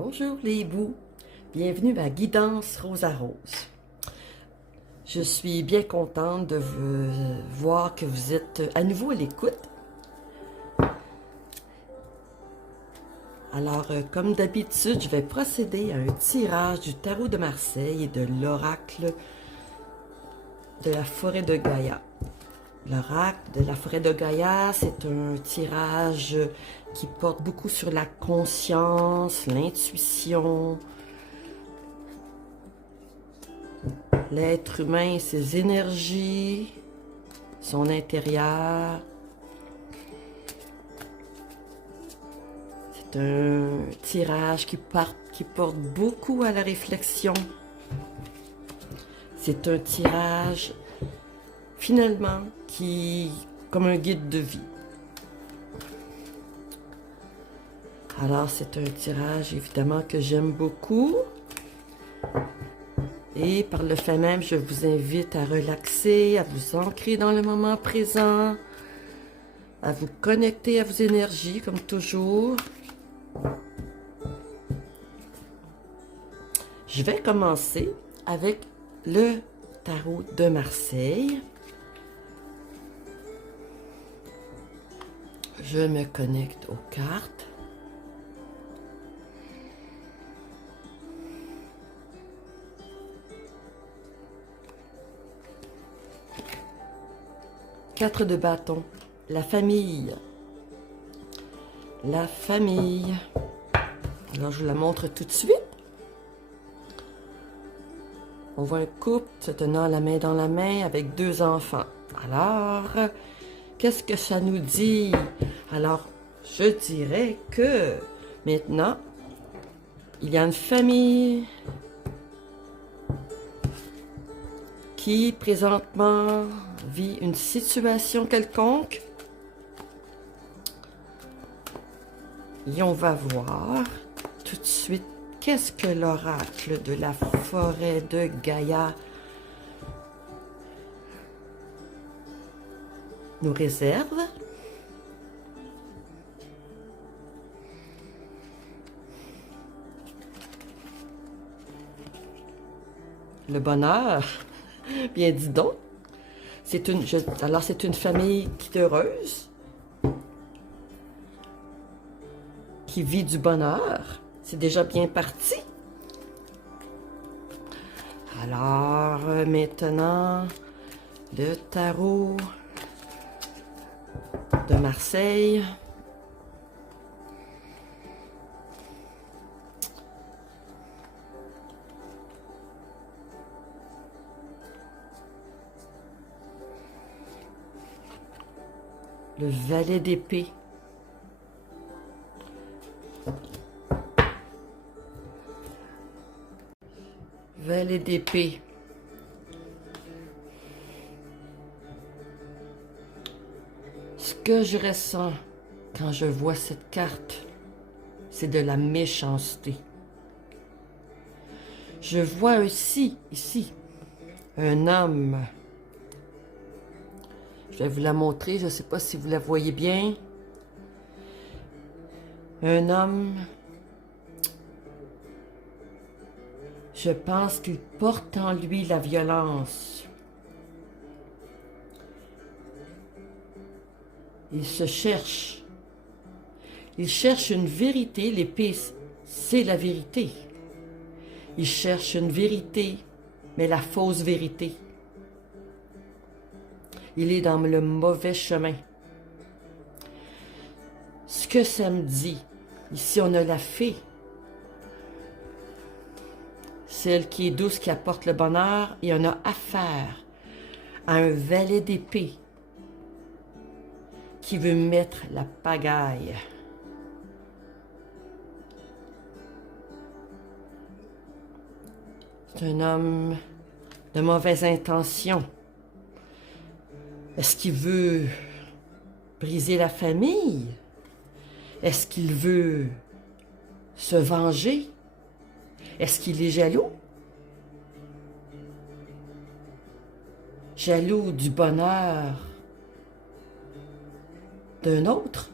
Bonjour les bouts, bienvenue à Guidance Rose à Rose. Je suis bien contente de voir que vous êtes à nouveau à l'écoute. Alors, comme d'habitude, je vais procéder à un tirage du tarot de Marseille et de l'oracle de la forêt de Gaïa. L'oracle de la forêt de Gaïa, c'est un tirage qui porte beaucoup sur la conscience, l'intuition, l'être humain, ses énergies, son intérieur. C'est un tirage qui porte beaucoup à la réflexion. C'est un tirage, finalement, comme un guide de vie. Alors, c'est un tirage, évidemment, que j'aime beaucoup. Et par le fait même, je vous invite à relaxer, à vous ancrer dans le moment présent, à vous connecter à vos énergies, comme toujours. Je vais commencer avec le tarot de Marseille. Je me connecte aux cartes. Quatre de bâton, la famille. La famille. Alors, je vous la montre tout de suite. On voit un couple se tenant la main dans la main avec deux enfants. Alors, qu'est-ce que ça nous dit? Alors, je dirais que maintenant, il y a une famille qui présentement vit une situation quelconque. Et on va voir tout de suite qu'est-ce que l'oracle de la forêt de Gaïa nous réserve. Le bonheur, bien dis donc. Alors, c'est une famille qui est heureuse, qui vit du bonheur. C'est déjà bien parti. Alors, maintenant, le tarot de Marseille. Le valet d'épée. Valet d'épée. Ce que je ressens quand je vois cette carte, c'est de la méchanceté. Je vois aussi, ici, un homme. Je vais vous la montrer, je ne sais pas si vous la voyez bien. Un homme, je pense qu'il porte en lui la violence. Il se cherche. Il cherche une vérité. L'épée, c'est la vérité. Il cherche une vérité, mais la fausse vérité. Il est dans le mauvais chemin. Ce que ça me dit, ici on a la fée. Celle qui est douce, qui apporte le bonheur, et on a affaire à un valet d'épée qui veut mettre la pagaille. C'est un homme de mauvaise intention. Est-ce qu'il veut briser la famille? Est-ce qu'il veut se venger? Est-ce qu'il est jaloux? Jaloux du bonheur d'un autre?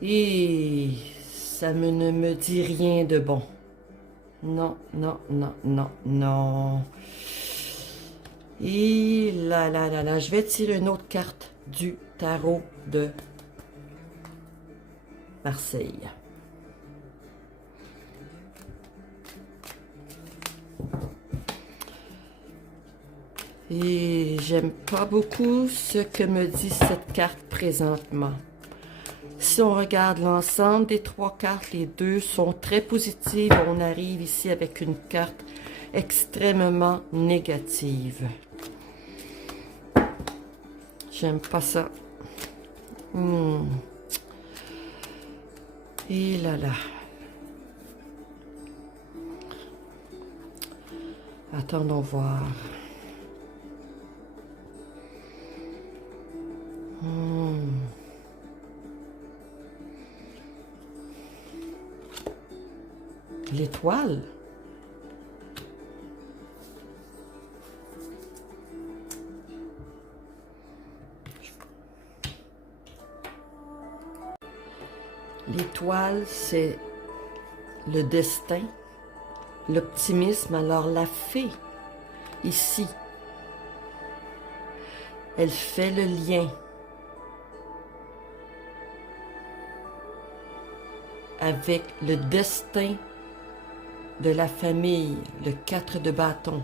Et ça ne me dit rien de bon. Non, non, non, non, non. Et là, je vais tirer une autre carte du tarot de Marseille. Et j'aime pas beaucoup ce que me dit cette carte présentement. Si on regarde l'ensemble des trois cartes, les deux sont très positives. On arrive ici avec une carte extrêmement négative. J'aime pas ça. Et là. Attendons voir. L'étoile. L'étoile, c'est le destin, l'optimisme. Alors la fée, ici, elle fait le lien avec le destin de la famille, le 4 de bâton.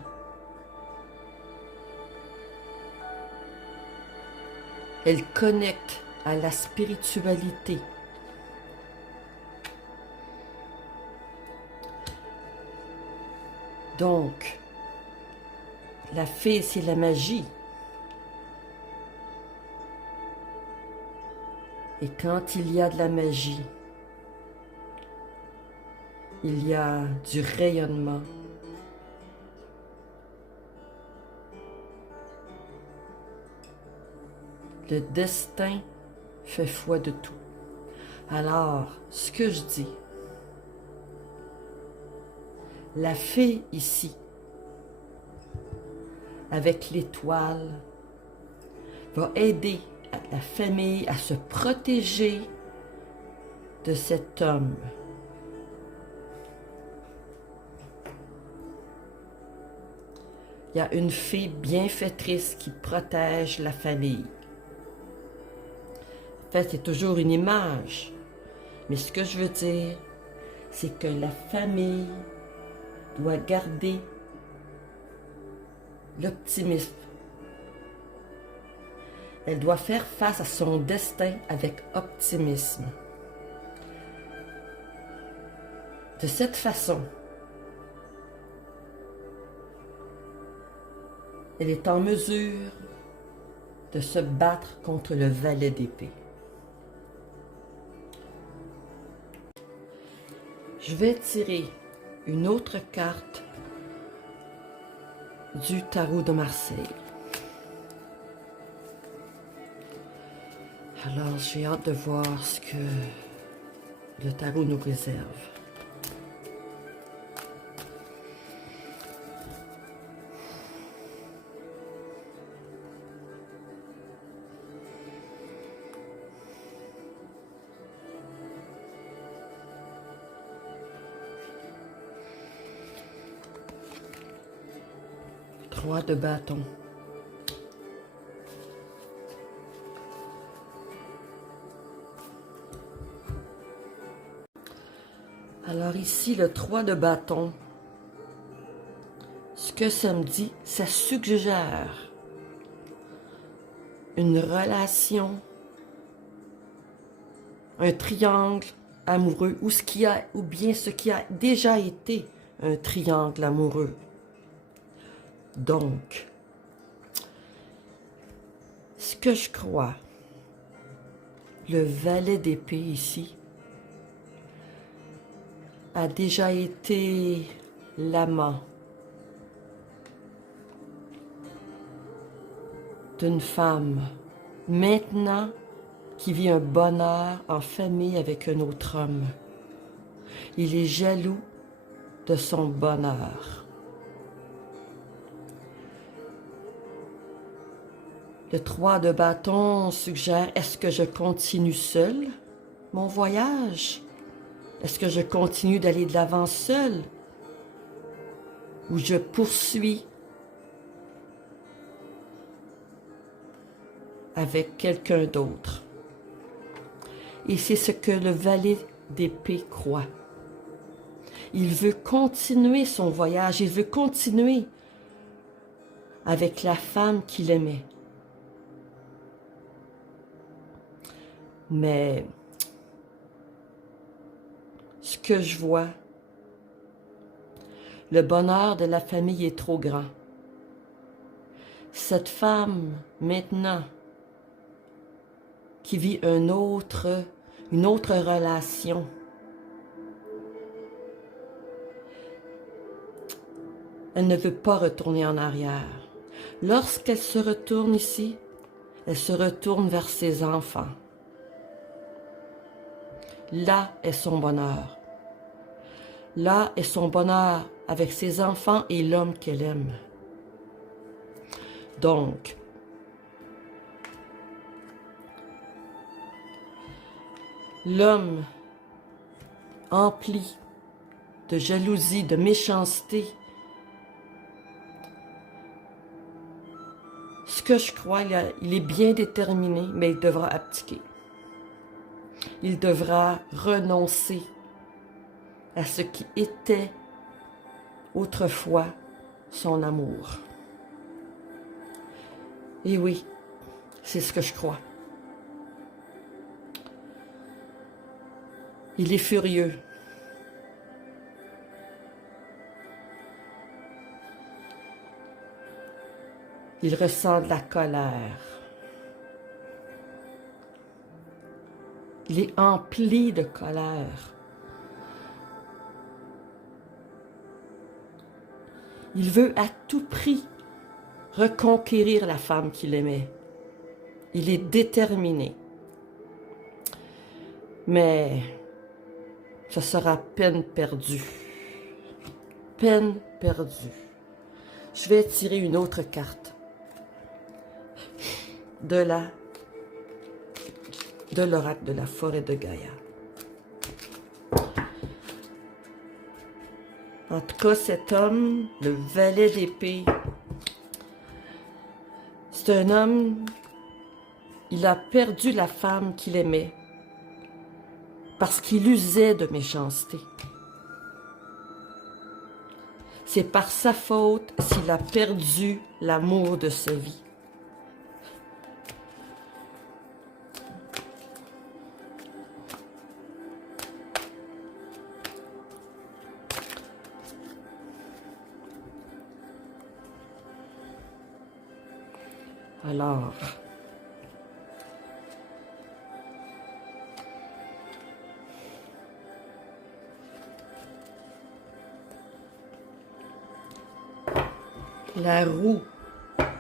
Elle connecte à la spiritualité. Donc, la fée, c'est la magie. Et quand il y a de la magie, il y a du rayonnement. Le destin fait foi de tout. Alors, ce que je dis, la fée ici, avec l'étoile, va aider la famille à se protéger de cet homme. Il y a une fée bienfaitrice qui protège la famille. En fait, c'est toujours une image. Mais ce que je veux dire, c'est que la famille doit garder l'optimisme. Elle doit faire face à son destin avec optimisme. De cette façon, elle est en mesure de se battre contre le valet d'épée. Je vais tirer une autre carte du tarot de Marseille. Alors, j'ai hâte de voir ce que le tarot nous réserve. Roi de bâton. Alors ici, le 3 de bâton, ce que ça me dit, ça suggère une relation, un triangle amoureux, ou bien ce qui a déjà été un triangle amoureux. Donc, ce que je crois, le valet d'épée ici a déjà été l'amant d'une femme, maintenant qui vit un bonheur en famille avec un autre homme. Il est jaloux de son bonheur. Le 3 de bâton suggère, est-ce que je continue seul mon voyage? Est-ce que je continue d'aller de l'avant seul? Ou je poursuis avec quelqu'un d'autre? Et c'est ce que le valet d'épée croit. Il veut continuer son voyage, il veut continuer avec la femme qu'il aimait. Mais ce que je vois, le bonheur de la famille est trop grand. Cette femme, maintenant, qui vit une autre relation, elle ne veut pas retourner en arrière. Lorsqu'elle se retourne ici, elle se retourne vers ses enfants. Là est son bonheur. Là est son bonheur avec ses enfants et l'homme qu'elle aime. Donc, l'homme empli de jalousie, de méchanceté, ce que je crois, il est bien déterminé, mais il devra abdiquer. Il devra renoncer à ce qui était autrefois son amour. Et oui, c'est ce que je crois. Il est furieux. Il ressent de la colère. Il est empli de colère. Il veut à tout prix reconquérir la femme qu'il aimait. Il est déterminé. Mais ce sera peine perdue. Peine perdue. Je vais tirer une autre carte de l'oracle de la forêt de Gaïa. En tout cas, cet homme, le valet d'épée, c'est un homme, il a perdu la femme qu'il aimait parce qu'il usait de méchanceté. C'est par sa faute s'il a perdu l'amour de sa vie. Alors, la roue,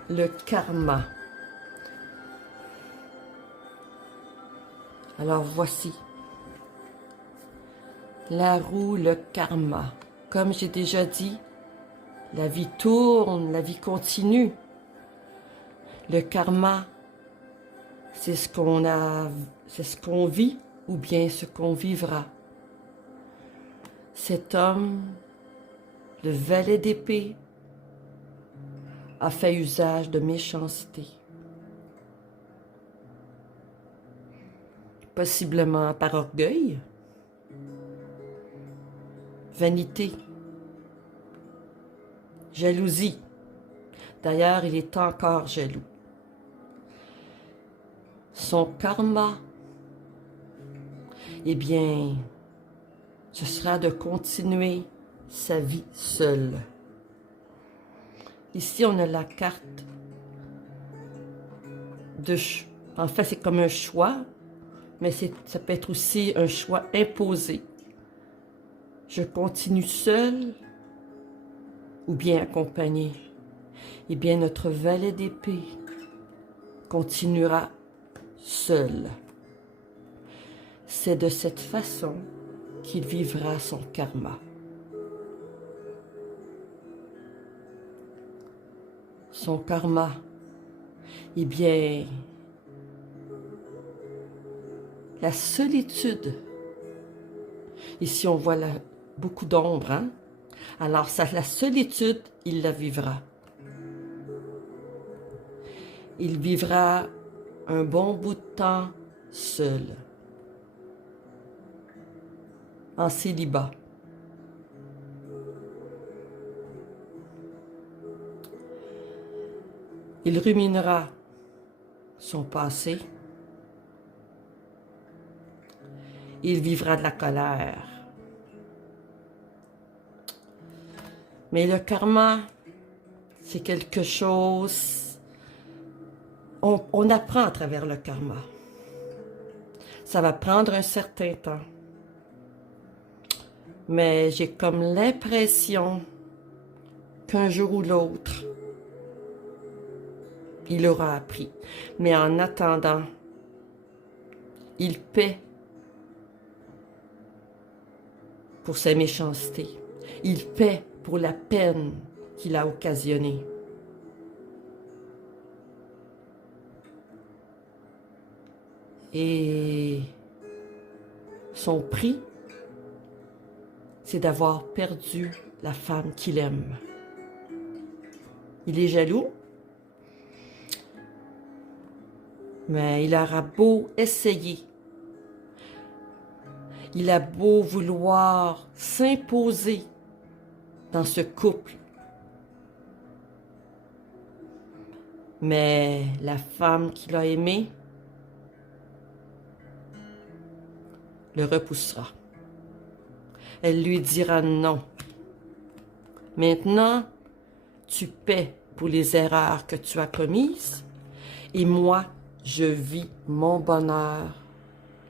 le karma. Alors voici. La roue, le karma. Comme j'ai déjà dit, la vie tourne, la vie continue. Le karma, c'est ce qu'on vit ou bien ce qu'on vivra. Cet homme, le valet d'épée, a fait usage de méchanceté. Possiblement par orgueil, vanité, jalousie. D'ailleurs, il est encore jaloux. Son karma, eh bien, ce sera de continuer sa vie seule. Ici, on a la carte de... En fait, c'est comme un choix, mais ça peut être aussi un choix imposé. Je continue seul ou bien accompagné. Eh bien, notre valet d'épée continuera seul. C'est de cette façon qu'il vivra son karma. Son karma, eh bien, la solitude. Ici, on voit beaucoup d'ombre, hein? Alors, la solitude, il la vivra. Il vivra un bon bout de temps seul, en célibat. Il ruminera son passé. Il vivra de la colère. Mais le karma, c'est quelque chose... On apprend à travers le karma. Ça va prendre un certain temps. Mais j'ai comme l'impression qu'un jour ou l'autre, il aura appris. Mais en attendant, il paie pour ses méchancetés. Il paie pour la peine qu'il a occasionnée. Et son prix, c'est d'avoir perdu la femme qu'il aime. Il est jaloux, mais il aura beau essayer. Il a beau vouloir s'imposer dans ce couple. Mais la femme qu'il a aimée le repoussera. Elle lui dira non. Maintenant, tu paies pour les erreurs que tu as commises et moi, je vis mon bonheur,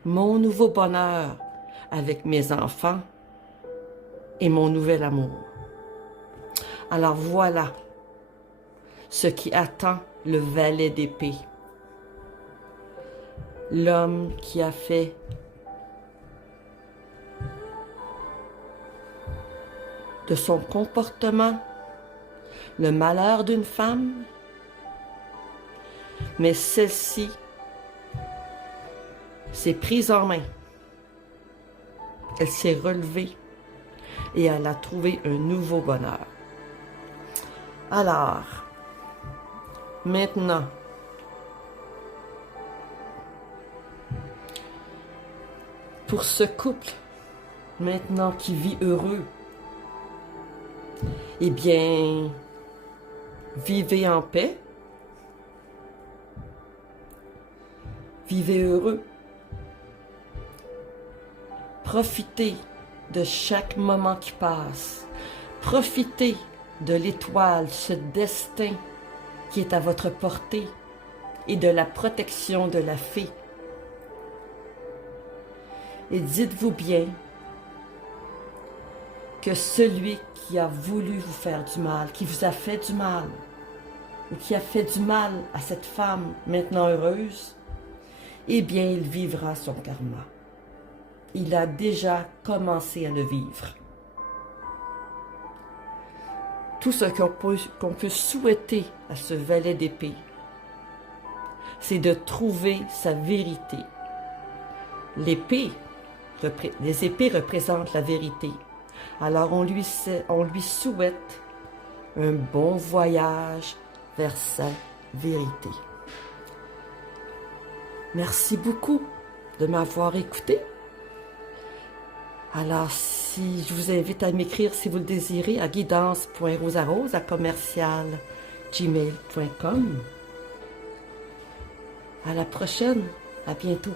mon nouveau bonheur avec mes enfants et mon nouvel amour. Alors voilà ce qui attend le valet d'épée. L'homme qui a fait de son comportement le malheur d'une femme, mais celle-ci s'est prise en main. Elle s'est relevée et elle a trouvé un nouveau bonheur. Alors, maintenant, pour ce couple, maintenant qui vit heureux, eh bien, vivez en paix, vivez heureux, profitez de chaque moment qui passe, profitez de l'étoile, ce destin qui est à votre portée et de la protection de la fée. Et dites-vous bien que celui qui a voulu vous faire du mal, qui vous a fait du mal, ou qui a fait du mal à cette femme maintenant heureuse, eh bien, il vivra son karma. Il a déjà commencé à le vivre. Tout ce qu'on peut souhaiter à ce valet d'épée, c'est de trouver sa vérité. Les épées représentent la vérité. Alors on lui souhaite un bon voyage vers sa vérité. Merci beaucoup de m'avoir écouté. Alors, je vous invite à m'écrire si vous le désirez à guidance.rosarose@gmail.com. À la prochaine, à bientôt.